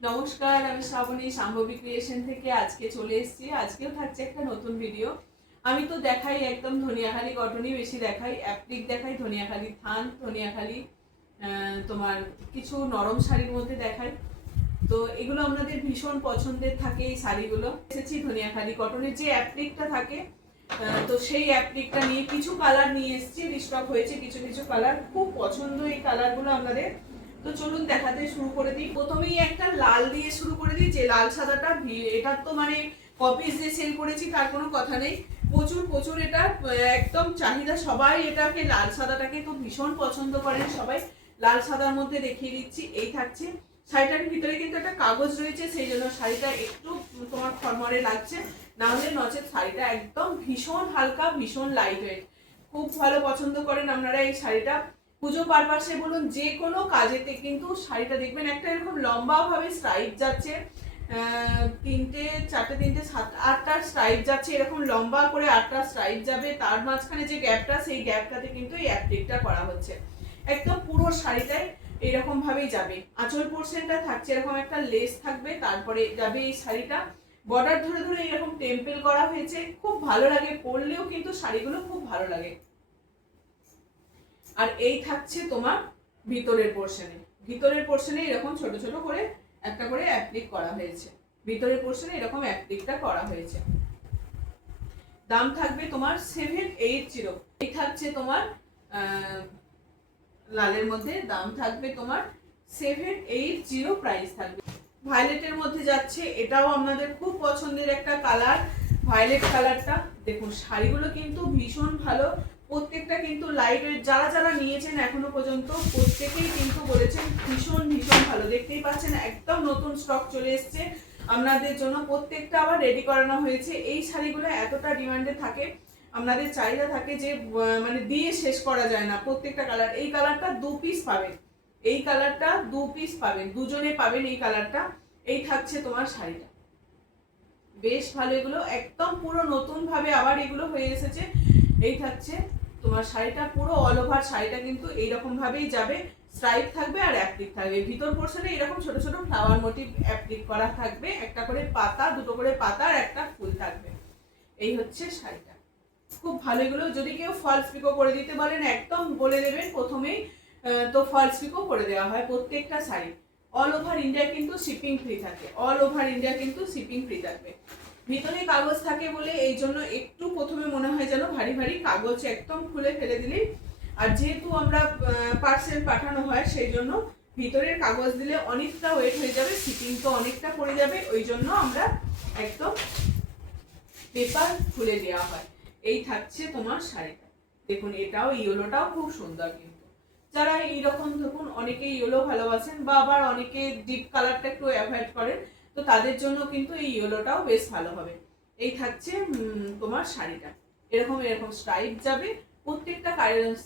নমস্কার, আমি শ্রাবণী শাম্ভবী ক্রিয়েশন থেকে আজকে চলে এসেছি। আজকেও থাকছে একটা নতুন ভিডিও। আমি তো দেখাই একদম ধনিয়াখালি কটনই বেশি দেখাই, অ্যাপ্লিক দেখাই, ধনিয়াখালি থান, ধনিয়াখালি তোমার কিছু নরম শাড়ির মধ্যে দেখাই। তো এগুলো আপনাদের ভীষণ পছন্দের থাকে এই শাড়িগুলো। এসেছি ধনিয়াখালি কটনের যে অ্যাপ্লিকটা থাকে, তো সেই অ্যাপ্লিকটা নিয়ে কিছু কালার নিয়ে এসেছি, রিস্টক হয়েছে কিছু কিছু কালার, খুব পছন্দ এই কালারগুলো আমাদের। তো চলুন দেখাতে শুরু করে দিই। প্রথমেই একটা লাল দিয়ে শুরু করে দিই, যে লাল সাদাটা এটা তো মানে কপিস দিয়ে সেল করেছি তার কোনো কথা নেই, প্রচুর প্রচুর এটা একদম চাহিদা, সবাই এটাকে লাল সাদাটাকে তো ভীষণ পছন্দ করেন সবাই। লাল সাদার মধ্যে দেখিয়ে দিচ্ছি, এই থাকছে শাড়িটার ভিতরে কিন্তু একটা কাগজ রয়েছে, সেই জন্য শাড়িটা একটু তোমার খরমরে লাগছে, না হলে নচেত শাড়িটা একদম ভীষণ হালকা, ভীষণ লাইট ওয়েট। খুব ভালো পছন্দ করেন আপনারা এই শাড়িটা। পুজো পারপাসে বলুন, যে কোনো কাজেতে কিন্তু শাড়িটা দেখবেন একটা এরকম লম্বা ভাবে স্ট্রাইপ যাচ্ছে, তিনটে চারটে তিনটে সাত আটটা স্ট্রাইপ যাচ্ছে, এরকম লম্বা করে আটটা স্ট্রাইপ যাবে, তার মাঝখানে যে গ্যাপটা, সেই গ্যাপটাতে কিন্তু এই অ্যাপ্লিকটা করা হচ্ছে। একদম পুরো শাড়িটাই এরকম ভাবেই যাবে। আঁচল পোর্শনটা থাকছে এরকম একটা লেস থাকবে, তারপরে যাবে এই শাড়িটা বর্ডার ধরে ধরে এরকম টেম্পল করা হয়েছে, খুব ভালো লাগে পরলেও, কিন্তু শাড়িগুলো খুব ভালো লাগে। আর এই থাকছে তোমার ভিতরের পোর্শনে এরকম ছোট ছোট করে একটা করে অ্যাপ্লিক করা হয়েছে, ভিতরের পোর্শনে এরকম অ্যাপ্লিকটা করা হয়েছে। দাম থাকবে তোমার 780। এই থাকছে তোমার লালের মধ্যে, দাম থাকবে তোমার 780, প্রাইস থাকবে। ভায়োলেটের মধ্যে যাচ্ছে, এটাও আপনাদের খুব পছন্দের একটা কালার, ভায়োলেট কালারটা। দেখুন শাড়িগুলো কিন্তু ভীষণ ভালো, প্রত্যেকটা কিন্তু লাইট ওয়েট, যারা যারা নিয়েছেন এখনো পর্যন্ত প্রত্যেকেই কিন্তু বলেছেন ভীষণ ভীষণ ভালো। দেখতেই পাচ্ছেন একদম নতুন স্টক চলে এসছে আপনাদের জন্য, প্রত্যেকটা আবার রেডি করানো হয়েছে। এই শাড়িগুলো এতটা ডিমান্ডে থাকে, আপনাদের চাহিদা থাকে যে মানে দিয়ে শেষ করা যায় না। প্রত্যেকটা কালার, এই কালারটা 2 পিস পাবেন, এই কালারটা 2 পিস পাবেন, দুজনে পাবেন এই কালারটা। এই থাকছে তোমার শাড়িটা, বেশ ভালো, এগুলো একদম পুরো নতুন ভাবে আবার এগুলো হয়ে এসেছে। এই থাকছে তোমার শাড়িটা, পুরো অল ওভার শাড়িটা কিন্তু এইরকম ভাবেই যাবে, স্ট্রাইপ থাকবে আর অ্যাপ্লিক থাকবে। ভিতর পোর্শনে এরকম ছোট ছোট ফ্লাওয়ার মোটিভ অ্যাপ্লিক করা থাকবে, একটা করে পাতা, দুটো করে পাতা আর একটা ফুল থাকবে। এই হচ্ছে শাড়িটা, খুব ভালো। এগুলো যদি কেউ ফলস পিকো করে দিতে বলেন, একদম বলে দেবেন প্রথমেই, তো ফলস পিকো করে দেওয়া হয় প্রত্যেকটা শাড়ি। অল ওভার ইন্ডিয়া কিন্তু শিপিং ফ্রি থাকে, অল ওভার ইন্ডিয়া কিন্তু শিপিং ফ্রি থাকবে। ভিতরে কাগজ থাকে বলে এই জন্য একটু প্রথমে মনে হয় যেন ভারী ভারী, কাগজ একদম খুলে ফেলে দিলেই, আর যেহেতু আমরা পার্সেল পাঠানো হয় সেই জন্য ভিতরের কাগজ দিলে অনেকটা ওয়েট হয়ে যাবে, শিপিং তো অনেকটা পড়ে যাবে, ওই জন্য আমরা একদম পেপার খুলে দেওয়া হয়। এই থাকছে তোমার শাড়িটা, দেখুন এটাও ইয়েলোটাও খুব সুন্দর। কিন্তু যারা এইরকম দেখুন, অনেকে ইয়েলো ভালোবাসেন বা আবার অনেকে ডিপ কালারটা একটু অ্যাভয়েড করেন, তো তাদের জন্য কিন্তু এই ইয়েলোটাও বেশ ভালো হবে। এই থাকছে তোমার শাড়িটা, এরকম এরকম স্ট্রাইপ যাবে, প্রত্যেকটা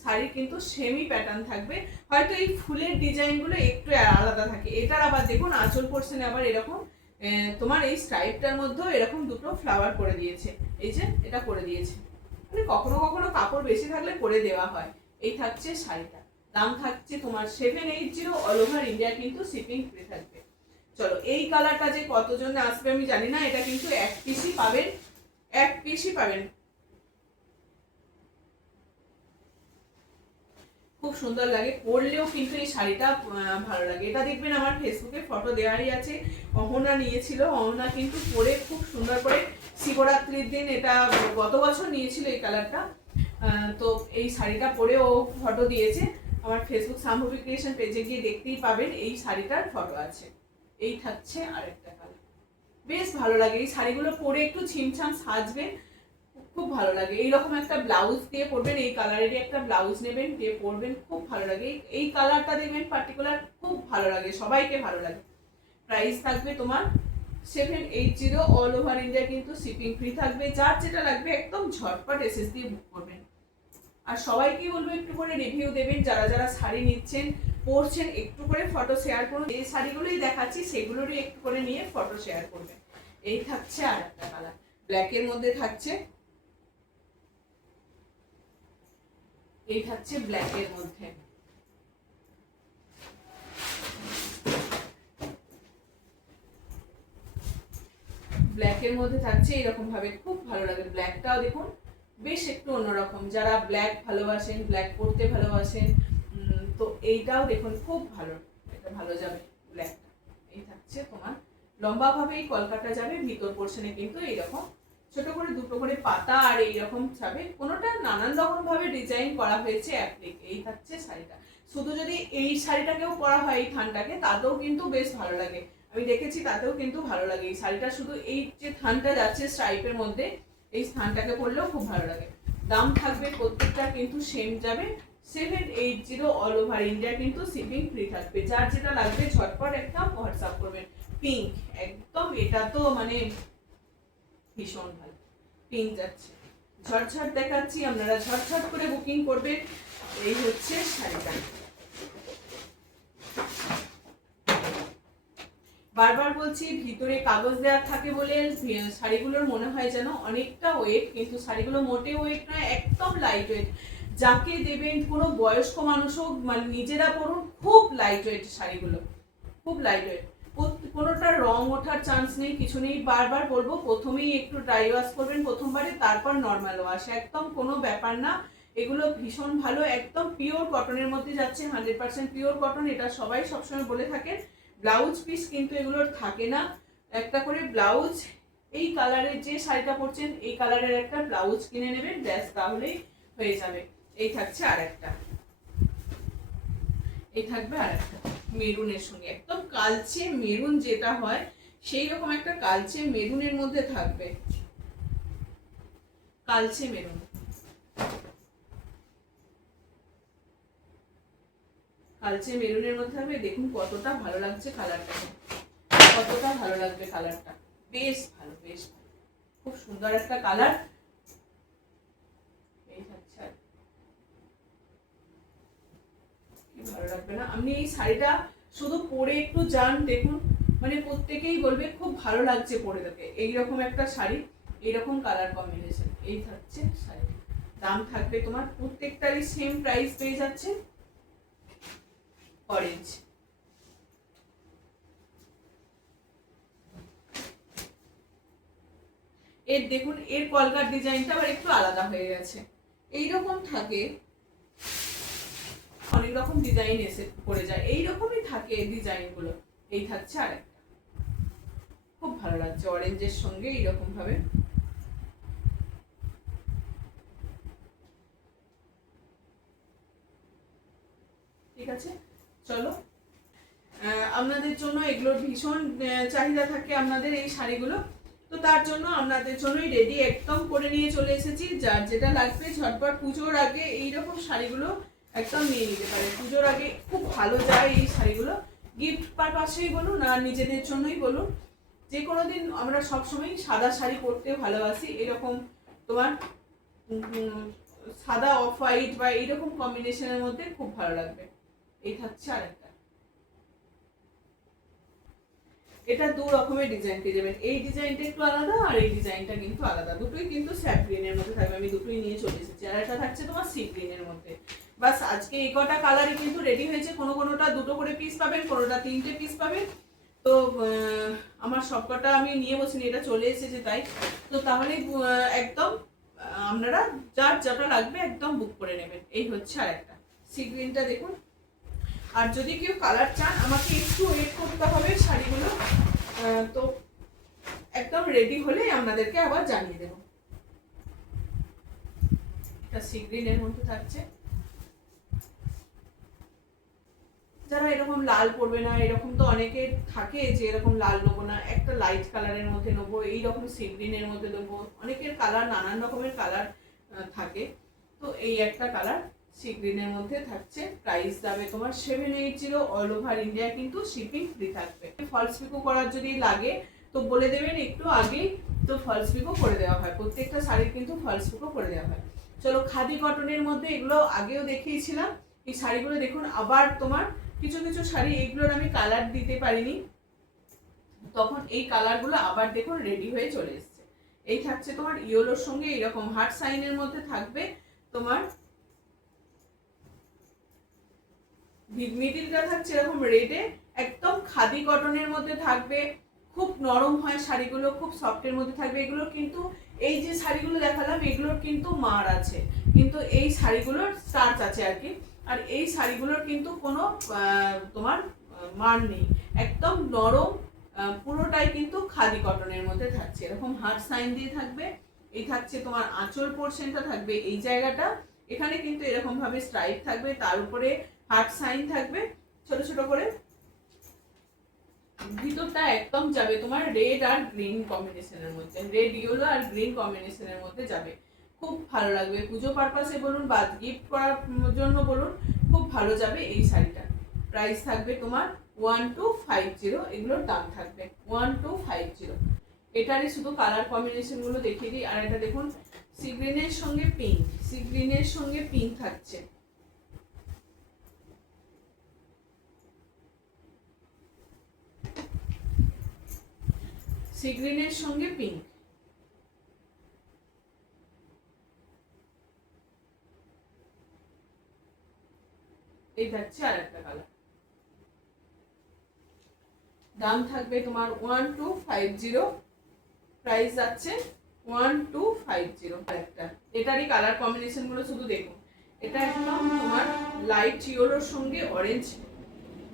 শাড়ি কিন্তু সেমই প্যাটার্ন থাকবে, হয়তো এই ফুলের ডিজাইনগুলো একটু আলাদা থাকে। এটার আবার দেখুন আঁচল পোর্শনে আবার এরকম তোমার এই স্ট্রাইপটার মধ্যেও এরকম দুটো ফ্লাওয়ার করে দিয়েছে, এই যে এটা করে দিয়েছে, মানে কখনো কখনো কাপড় বেশি থাকলে করে দেওয়া হয়। এই থাকছে শাড়িটা, দাম থাকছে তোমার 780, অল ওভার ইন্ডিয়া কিন্তু শিপিং ফ্রি থাকবে। চলো, এই কালারটা যে কতজন আসবে আমি জানি না, এটা কিন্তু এক পিসই পাবেন, এক পিসই পাবেন। খুব সুন্দর লাগে, পরলেও কিন্তু এই শাড়িটা ভালো লাগে। এটা দেখবেন আমার ফেসবুকে ফটো দেওয়ারই আছে, অহনা নিয়েছিল, অহনা কিন্তু পরে খুব সুন্দর করে, শিবরাত্রির দিন এটা গত বছর নিয়েছিল এই কালারটা, তো এই শাড়িটা পরে ও ফটো দিয়েছে। আমার ফেসবুক শাম্ভবী ক্রিয়েশন পেজে গিয়ে দেখতেই পাবেন, এই শাড়িটার ফটো আছে। এই থাকছে আরেকটা কালার, বেশ ভালো লাগে এই শাড়িগুলো পরে, একটু ছিমছাম সাজবেন, খুব ভালো লাগে। এইরকম একটা ব্লাউজ দিয়ে পরবেন, এই কালারেরই একটা ব্লাউজ নেবেন, দিয়ে পরবেন, খুব ভালো লাগে। এই কালারটা দেখবেন পার্টিকুলার খুব ভালো লাগে, সবাইকে ভালো লাগে। প্রাইস থাকবে তোমার 780, অল ওভার ইন্ডিয়া কিন্তু শিপিং ফ্রি থাকবে। যার যেটা লাগবে একদম ঝটপট এসএস দিয়ে বুক করবেন। আর সবাইকে বলবো একটু করে রিভিউ দেবেন, যারা যারা শাড়ি নিচ্ছেন পরছেন, একটু করে ফটো শেয়ার করুন। এই শাড়িগুলোই দেখাচ্ছি সেগুলোরই একটু করে নিয়ে ফটো শেয়ার করবেন। এই থাকছে আর একটা কালার, ব্ল্যাকের মধ্যে থাকছে, এই থাকছে ব্ল্যাকের মধ্যে। ব্ল্যাকের মধ্যে থাকছে এরকম ভাবে, খুব ভালো লাগে। ব্ল্যাকটাও দেখুন বেশ একটু অন্যরকম, যারা ব্ল্যাক ভালোবাসেন, ব্ল্যাক পরতে ভালোবাসেন, তো এইটাও দেখুন খুব ভালো, এটা ভালো যাবে ব্ল্যাকটা। এই থাকছে তোমার লম্বা ভাবে এই কলকাটা যাবে, ভিতর পোর্শনে কিন্তু এইরকম ছোট করে দুটো করে পাতা আর এইরকম যাবে, কোনোটা নানান রকম ভাবে ডিজাইন করা হয়েছে অ্যাপ্লিক। এই থাকছে শাড়িটা। শুধু যদি এই শাড়িটাকেও পরা হয় এই থানটাকে, তাতেও কিন্তু বেশ ভালো লাগে, আমি দেখেছি তাতেও কিন্তু ভালো লাগে। এই শাড়িটা শুধু এই যে থানটা যাচ্ছে স্ট্রাইপের মধ্যে, এই স্থানটাকে পরলেও খুব ভালো লাগে। দাম থাকবে প্রত্যেকটা কিন্তু সেম যাবে 780 অল ওভার ইন্ডিয়া, কিন্তু শিপিং ফ্রি থাকবে। যার যেটা লাগবে ঝটপট একটা হোয়াটসঅ্যাপ করবেন। পিঙ্ক একদম, এটা তো মানে ভীষণ ভালো পিঙ্ক যাচ্ছে, ঝটঝট দেখাচ্ছি, আপনারা ঝটঝট করে বুকিং করবেন। এই হচ্ছে শাড়িটা। বারবার বলছি, ভিতরে কাগজ দেওয়া থাকে বলে শাড়িগুলোর মনে হয় যেন অনেকটা ওয়েট, কিন্তু শাড়িগুলো মোটে ওয়েট নয়, একদম লাইট ওয়েট। যাকে দেবেন কোনো বয়স্ক মানুষ হোক, মানে নিজেরা পরুন, খুব লাইট ওয়েট শাড়িগুলো, খুব লাইট ওয়েট। কোনোটা রং ওঠার চান্স নেই, কিছু নেই। বারবার বলবো, প্রথমেই একটু ড্রাই ওয়াশ করবেন প্রথমবারে, তারপর নর্মাল ওয়াশ, একদম কোনো ব্যাপার না। এগুলো ভীষণ ভালো, একদম পিওর কটনের মধ্যে যাচ্ছে, 100% পিওর কটন, এটা সবাই সবসময় বলে থাকেন। ব্লাউজ পিস কিন্তু এগুলোর থাকে না, একটা করে ব্লাউজ, এই কালারের যে শাড়িটা পরছেন এই কালারের একটা ব্লাউজ কিনে নেবেন, ব্যাস, তাহলেই হয়ে যাবে। এই থাকছে আরেকটা, এই থাকবে আরেকটা মেরুনের সঙ্গে, একদম কালচে মেরুন যেটা হয় সেই রকম একটা কালচে মেরুনের মধ্যে থাকবে, কালচে মেরুন, কালচে মেরুনের মধ্যে থাকবে। দেখুন কতটা ভালো লাগছে কালারটা, কতটা ভালো লাগবে কালারটা, বেশ ভালো, বেশ ভালো, খুব সুন্দর একটা কালার। এই থাকছে, কি ভালো লাগবে না? আপনি এই শাড়িটা শুধু পরে একটু যান, দেখুন মানে প্রত্যেকেই বলবে খুব ভালো লাগছে পরে দেখে। এইরকম একটা শাড়ি, এইরকম কালার কম্বিনেশন। এই থাকছে শাড়ি, দাম থাকবে তোমার প্রত্যেকটারই সেম প্রাইস পেয়ে যাচ্ছে, অরেঞ্জ। এর দেখুন এর কলকার ডিজাইনটা আবার একটু আলাদা হয়ে গেছে, এইরকম থাকে, অনেক রকম ডিজাইন এসে পড়ে যায়, এইরকমই থাকে ডিজাইন গুলো। এই থাকছে আরেকটা, খুব ভালো লাগছে অরেঞ্জের সঙ্গে এইরকম ভাবে। ঠিক আছে, চলো, আপনাদের জন্য এগুলোর ভীষণ চাহিদা থাকে আপনাদের এই শাড়িগুলো, তো তার জন্য আপনাদের জন্যই রেডি একদম করে নিয়ে চলে এসেছি। যার যেটা লাগবে ঝটপট পুজোর আগে এইরকম শাড়িগুলো একদম নিয়ে নিতে পারে, পুজোর আগে খুব ভালো যায় এই শাড়িগুলো, গিফট পারপাসেই বলুন আর নিজেদের জন্যই বলুন। যে কোনো দিন আমরা সবসময় সাদা শাড়ি পরতে ভালোবাসি, এরকম তোমার সাদা অফ হোয়াইট বা এইরকম কম্বিনেশনের মধ্যে খুব ভালো লাগবে। এই থাকছে আরেকটা, এটা দু রকমের ডিজাইন পেয়ে যাবেন, এই ডিজাইনটা একটু আলাদা আর এই ডিজাইনটা কিন্তু আলাদা, দুটোই কিন্তু স্যাপ গ্রিনের মধ্যে থাকবে, আমি দুটোই নিয়ে চলে এসেছি। আর এটা থাকছে তোমার সি গ্রিনের মধ্যে। বাস আজকে এই কটা কালারই কিন্তু রেডি হয়েছে, কোনোটা দুটো করে পিস পাবেন, কোনোটা 3টে পিস পাবেন। তো আমার সবকটা আমি নিয়ে বসিনি, এটা চলে এসেছে তাই। তো তাহলে একদম আপনারা যার যেটা লাগবে একদম বুক করে নেবেন। এই হচ্ছে আরেকটা সি গ্রিনটা দেখুন। আর যদি কেউ কালার চান আমাকে একটু ওয়েট করতে হবে শাড়িগুলো, তো একদম রেডি হলে আপনাদেরকে আবার জানিয়ে দেব। এটা সি গ্রিনের মধ্যে থাকছে, যারা এরকম লাল পরবে না, এরকম তো অনেকে থাকে যে এরকম লাল নেবো না, একটা লাইট কালারের মধ্যে নেবো, এইরকম সি গ্রিনের মধ্যে নেবো, অনেকের কালার নানান রকমের কালার থাকে, তো এই একটা কালার সি গ্রিনের মধ্যে থাকছে। প্রাইস যাবে তোমার 780 অল ওভার ইন্ডিয়া, কিন্তু শিপিং ফ্রি থাকবে। ফলস পিকো করার যদি লাগে তো বলে দেবেন একটু আগেই, তো ফলস পিকো করে দেওয়া হয়, প্রত্যেকটা শাড়ির কিন্তু ফলস পিকো করে দেওয়া হয়। চলো, খাদি কটনের মধ্যে এগুলো আগেও দেখিয়েছিলাম, এই শাড়িগুলো দেখুন আবার তোমার কিছু কিছু শাড়ি এগুলোর আমি কালার দিতে পারিনি, তখন এই কালারগুলো আবার দেখুন রেডি হয়ে চলে এসছে। এই থাকছে তোমার ইয়েলোর সঙ্গে এরকম হার্ট সাইনের মধ্যে থাকবে তোমার, মিডিলটা থাকছে এরকম রেডে, একদম খাদি কটনের মধ্যে থাকবে, খুব নরম হয় শাড়িগুলো, খুব সফটের মধ্যে থাকবে। এগুলো কিন্তু এই যে শাড়িগুলো দেখালাম এগুলোর কিন্তু মার আছে, কিন্তু এই শাড়িগুলোর স্টার্চ আছে আর কি। আর এই শাড়িগুলোর কিন্তু কোনো তোমার মার নেই, একদম নরম, পুরোটাই কিন্তু খাদি কটনের মধ্যে থাকছে। এরকম হার্ট সাইন দিয়ে থাকবে। এই থাকছে তোমার আঁচল পোর্শনটা থাকবে এই জায়গাটা, এখানে কিন্তু এরকম ভাবে স্ট্রাইপ থাকবে, তার উপরে হার্ট সাইন থাকবে ছোট ছোট করে। ভিতরটা একদম যাবে তোমার রেড আর গ্রিন কম্বিনেশনের মধ্যে, রেড ইয়েলো আর গ্রিন কম্বিনেশনের মধ্যে যাবে, খুব ভালো লাগবে। পুজো পারপাসে বলুন বা গিফট করার জন্য বলুন, খুব ভালো যাবে এই শাড়িটা। প্রাইস থাকবে তোমার 1250, এগুলোর দাম থাকবে 1250। এটারই শুধু কালার কম্বিনেশন গুলো দেখিয়ে দিই। আর এটা দেখুন সি গ্রিনের সঙ্গে পিঙ্ক, সি গ্রিনের সঙ্গে পিঙ্ক থাকছে। সি গ্রিনের সঙ্গে পিঙ্ক, এই থাকছে আর একটা কালার। দাম থাকবে তোমার 1250, প্রাইস যাচ্ছে 1250। একটা এটারই কালার কম্বিনেশন গুলো শুধু দেখুন। এটা একদম তোমার লাইট ইয়েলোর সঙ্গে orange,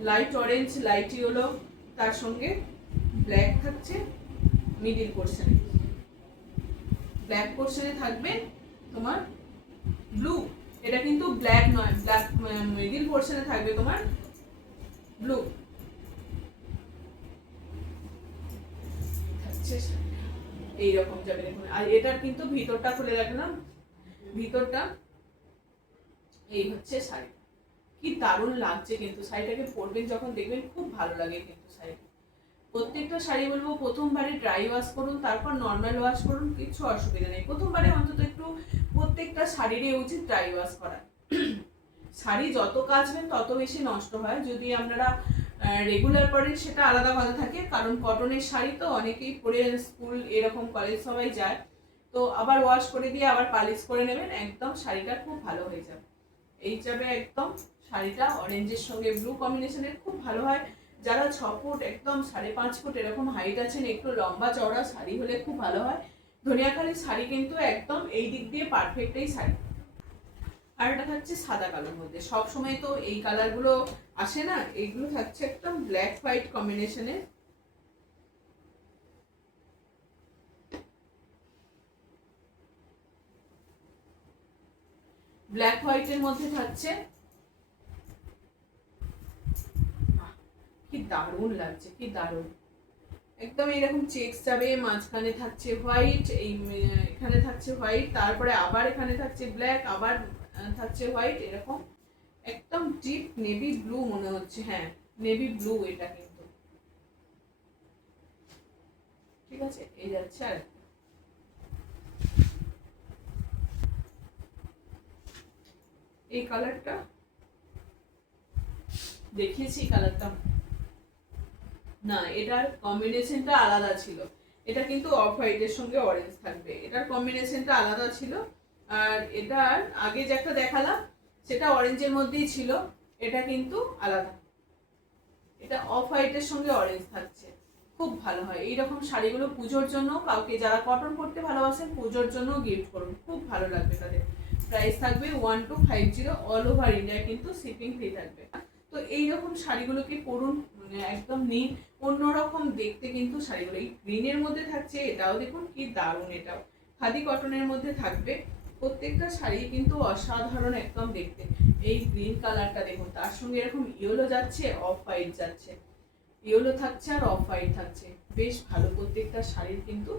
light orange light yellow, তার সঙ্গে ব্ল্যাক থাকছে মিডিল পোর্শনে, ব্ল্যাক পোর্শনে থাকবে তোমার ব্লু। এটা কিন্তু ব্ল্যাক নয়, ব্ল্যাক মিডিল পোর্শনে থাকবে তোমার ব্লু থাকছে। এইরকম যাবে দেখুন। আর এটার কিন্তু ভিতরটা খুলে রাখলাম, ভিতরটা এই হচ্ছে শাড়ি। কি দারুণ লাগছে কিন্তু শাড়িটাকে পরবেন যখন দেখবেন খুব ভালো লাগে কিন্তু শাড়িটা। প্রত্যেকটা শাড়ি বলবো প্রথমবারে ড্রাই ওয়াশ করুন, তারপর নর্মাল ওয়াশ করুন, কিছু অসুবিধা নেই। প্রথমবারে অন্তত একটু প্রত্যেকটা শাড়িরই উচিত ড্রাই ওয়াশ করা। শাড়ি যত কাচবেন তত বেশি নষ্ট হয়, যদি আপনারা রেগুলার পরেন সেটা আলাদা কথা থাকে, কারণ কটনের শাড়ি তো অনেকেই পরে স্কুল এরকম কলেজ সবাই যায়, তো আবার ওয়াশ করে দিয়ে আবার পালিশ করে নেবেন, একদম শাড়িটা খুব ভালো হয়ে যাবে। এই যাবে একদম শাড়িটা অরেঞ্জের সঙ্গে ব্লু কম্বিনেশনের, খুব ভালো হয়। যারা 6 ফুট একদম 5.5 ফুট এরকম হাইট আছেন, একটু লম্বা চওড়া শাড়ি হলে খুব ভালো হয়। ধনিয়াখালির শাড়ি কিন্তু একদম এই দিক দিয়ে পারফেক্ট এই শাড়ি। আর এটা থাকছে সাদা কালোর মধ্যে, সব সময় তো এই কালার গুলো আসে না, এইগুলো থাকছে একদম ব্ল্যাক হোয়াইট কম্বিনেশনে। ব্ল্যাক হোয়াইটের মধ্যে থাকছে, কি দারুণ লাগছে, কি দারুণ। একদম এরকম চেকস যাবে, মাঝখানে থাকছে হোয়াইট, এই এখানে থাকছে হোয়াইট, তারপরে আবার এখানে থাকছে ব্ল্যাক, আবার থাকছে হোয়াইট, এরকম একদম ডিপ নেভি ব্লু মনে হচ্ছে। হ্যাঁ, নেভি ব্লু এটা কিন্তু, ঠিক আছে। এই যাচ্ছে আর এই কালারটা দেখিয়েছি, কালারটা না, এটার কম্বিনেশনটা আলাদা ছিল। এটা কিন্তু অফ হোয়াইটের সঙ্গে অরেঞ্জ থাকবে, এটার কম্বিনেশনটা আলাদা ছিল। আর এটার আগে যে একটা দেখালাম সেটা অরেঞ্জের মধ্যেই ছিল, এটা কিন্তু আলাদা। এটা অফ হোয়াইটের সঙ্গে অরেঞ্জ থাকছে, খুব ভালো হয় এইরকম শাড়িগুলো পুজোর জন্য। কাউকে যারা কটন পরতে ভালোবাসেন পুজোর জন্য গিফট করুন, খুব ভালো লাগবে তাদের। প্রাইস থাকবে 1250, অল ওভার ইন্ডিয়া কিন্তু শিপিং ফ্রি থাকবে। তো এইরকম শাড়িগুলোকে পরুন, মানে একদম নিন, অন্যরকম দেখতে কিন্তু শাড়িগুলো। এই গ্রিনের মধ্যে থাকছে, এটাও দেখুন কি দারুণ, এটাও খাদি কটনের মধ্যে থাকবে। প্রত্যেকটা শাড়ি কিন্তু অসাধারণ একদম দেখতে। এই গ্রিন কালারটা দেখুন, তার সঙ্গে এরকম ইয়েলো যাচ্ছে, অফ হোয়াইট যাচ্ছে, ইয়েলো থাকছে আর অফ হোয়াইট থাকছে, বেশ ভালো প্রত্যেকটা শাড়ির কিন্তু।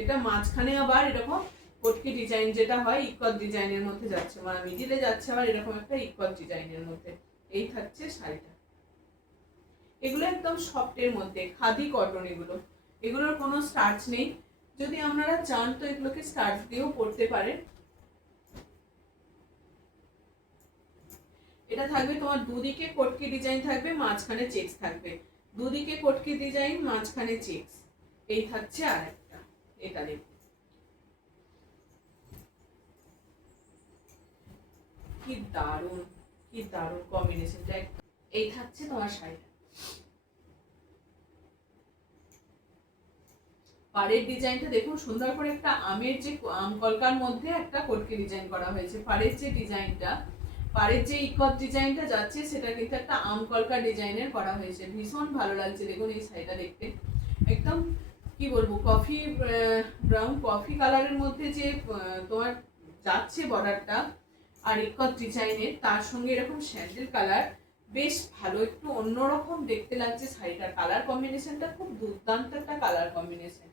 এটা মাঝখানে আবার এরকম কটকি ডিজাইন যেটা হয় ইকট ডিজাইনের মধ্যে যাচ্ছে, মানে মিডিলে যাচ্ছে আবার এরকম একটা ইকট ডিজাইনের মধ্যে, এই থাকছে শাড়িটা। এগুলো একদম সফটের মধ্যে খাদি কটন, এগুলো এগুলোর কোনো স্টার্চ নেই। যদি আপনারা চান তো এগুলোকে স্টার্চ দিয়েও পরতে পারেন। এটা থাকবে তোমার দুদিকে কটকি ডিজাইন থাকবে, মাঝখানে চেকস থাকবে, দুদিকে কটকি ডিজাইন, মাঝখানে চেকস, এই থাকছে আর একটা। এটা দেখুন কি দারুণ, কি দারুণ কম্বিনেশনটা। এই থাকছে তোমার শাড়িটা। পাড়ের ডিজাইনটা দেখুন, সুন্দর করে একটা আমের যে আম কলকার মধ্যে একটা কটকি ডিজাইন করা হয়েছে। পাড়ের যে ডিজাইনটা, পাড়ের যে ইকত ডিজাইনটা যাচ্ছে সেটা কিন্তু একটা আম কলকা ডিজাইনের করা হয়েছে। ভীষণ ভালো লাগছে দেখুন এই শাড়িটা দেখতে। একদম কি বলবো, কফি ব্রাউন কফি কালারের মধ্যে যে তোমার যাচ্ছে বর্ডারটা আর ইকত ডিজাইনের, তার সঙ্গে এরকম স্যান্ডেল কালার, বেশ ভালো, একটু অন্যরকম দেখতে লাগছে শাড়িটার। কালার কম্বিনেশনটা খুব দুর্দান্ত একটা কালার কম্বিনেশন,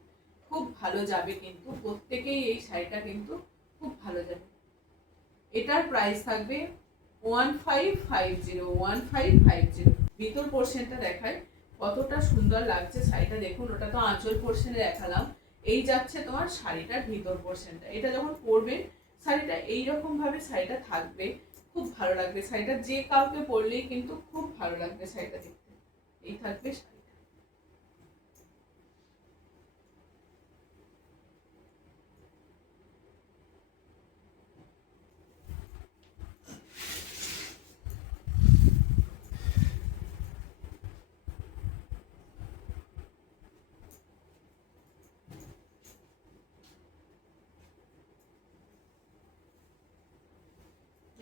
খুব ভালো যাবে কিন্তু প্রত্যেকেই এই শাড়িটা কিন্তু খুব ভালো যাবে। এটার প্রাইস থাকবে 1550। ভিতর পোর্শনটা দেখায় কতটা সুন্দর লাগছে শাড়িটা দেখুন। ওটা তো আঁচল পোর্শনে দেখালাম, এই যাচ্ছে তোমার শাড়িটার ভিতর পোর্শনটা। এটা যখন পরবে শাড়িটা এইরকম ভাবে শাড়িটা থাকবে, খুব ভালো লাগবে শাড়িটা। যে কাউকে পরলেই কিন্তু খুব ভালো লাগবে শাড়িটা দেখতে। এই থাকবে শাড়িটা।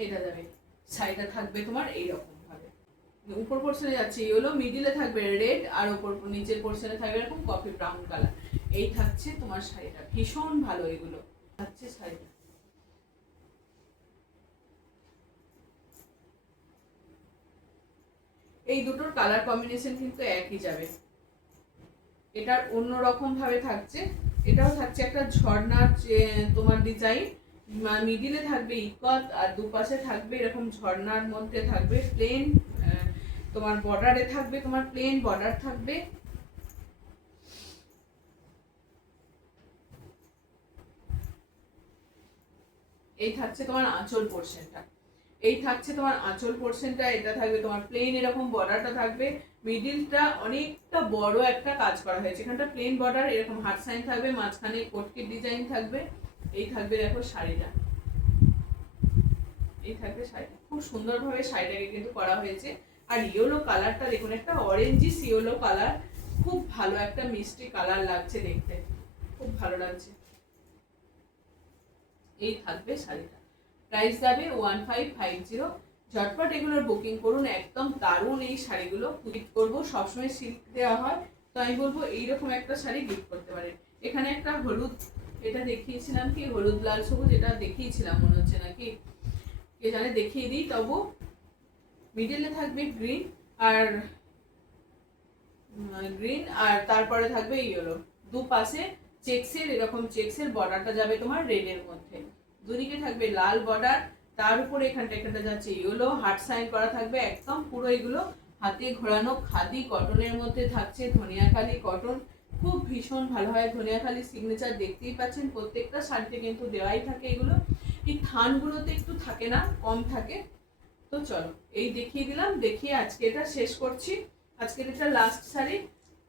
এটা যাবে, শাড়িটা থাকবে তোমার এইরকম ভাবে। উপর পোর্শনে যাচ্ছে ইয়েলো, মিডিলে থাকবে রেড, আর উপর নিচের পোর্শনে থাকবে এরকম কফি ব্রাউন কালার। এই থাকছে তোমার শাড়িটা, ভীষণ ভালো এগুলো থাকছে শাড়িটা। এই দুটোর কালার কম্বিনেশন কিন্তু একই যাবে। এটার অন্যরকম ভাবে থাকছে, এটাও থাকছে একটা ঝর্ণার তোমার ডিজাইন। মিডিলে থাকবে ইকত, আর দুপাশে থাকবে এরকম ঝর্ণার মধ্যে থাকবে প্লেন, তোমার বর্ডারে থাকবে তোমার প্লেন বর্ডার থাকবে। এই থাকছে তোমার আঁচল পোর্শনটা, এই থাকছে তোমার আঁচল পোর্শনটা। এটা থাকবে তোমার প্লেন, এরকম বর্ডারটা থাকবে। মিডিলটা অনেকটা বড় একটা কাজ করা হয়েছে, এখানটা প্লেন বর্ডার, এরকম হার্ট সাইন থাকবে, মাঝখানে কটকির ডিজাইন থাকবে। এই থাকবে দেখো শাড়িটা, এই থাকবে শাড়িটা। খুব সুন্দরভাবে শাড়িটাকে কিন্তু করা হয়েছে। আর ইয়েলো কালারটা দেখুন, একটা অরেঞ্জিস ইয়েলো কালার, খুব ভালো একটা মিষ্টি কালার লাগছে দেখতে, খুব ভালো লাগছে। এই থাকবে শাড়িটা, প্রাইস যাবে 1550। ঝটপট এগুলোর বুকিং করুন, একদম দারুণ এই শাড়িগুলো গিফট করবো। সবসময় সিল্ক দেওয়া হয়, তো আমি বলবো এইরকম একটা শাড়ি গিফট করতে পারেন। এখানে একটা হলুদ, এটা দেখিয়েছিলাম কি, হলুদ লাল সবুজ, এটা দেখিয়েছিলাম মনে হচ্ছে নাকি, কে জানে, দেখিয়ে দিই তবু। মিডিলে থাকবে গ্রিন আর তারপরে থাকবে ইয়েলো, দুপাশে চেক্সের এরকম চেক্সের বর্ডারটা যাবে তোমার রেডের মধ্যে, দুদিকে থাকবে লাল বর্ডার, তার উপরে এখানটা যাচ্ছে ইয়েলো, হার্ট সাইন করা থাকবে একদম পুরো। এগুলো হাতে ঘোরানো খাদি কটনের মধ্যে থাকছে, ধনিয়াখালি কটন, খুব ভীষণ ভালো হয়। ধনিয়াখালি সিগনেচার দেখতেই পাচ্ছেন, প্রত্যেকটা শাড়িতে কিন্তু দেওয়াই থাকে এগুলো। এই থানগুলোতে একটু থাকে না, কম থাকে। তো চলো এই দেখিয়ে দিলাম, দেখিয়ে আজকে এটা শেষ করছি। আজকের এটা লাস্ট শাড়ি,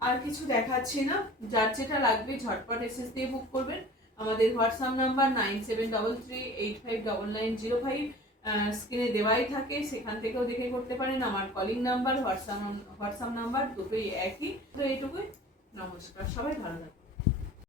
আর কিছু দেখাচ্ছি না। যার যেটা লাগবে ঝটপট এসএস দিয়ে বুক করবেন। আমাদের হোয়াটসঅ্যাপ নাম্বার 9733859905 স্ক্রিনে দেওয়াই থাকে, সেখান থেকেও দেখে করতে পারেন। আমার কলিং নাম্বার, হোয়াটসঅ্যাপ নাম্বার দুটোই একই। তো এইটুকুই, নমস্কার, সবাই ভালো থাকবেন।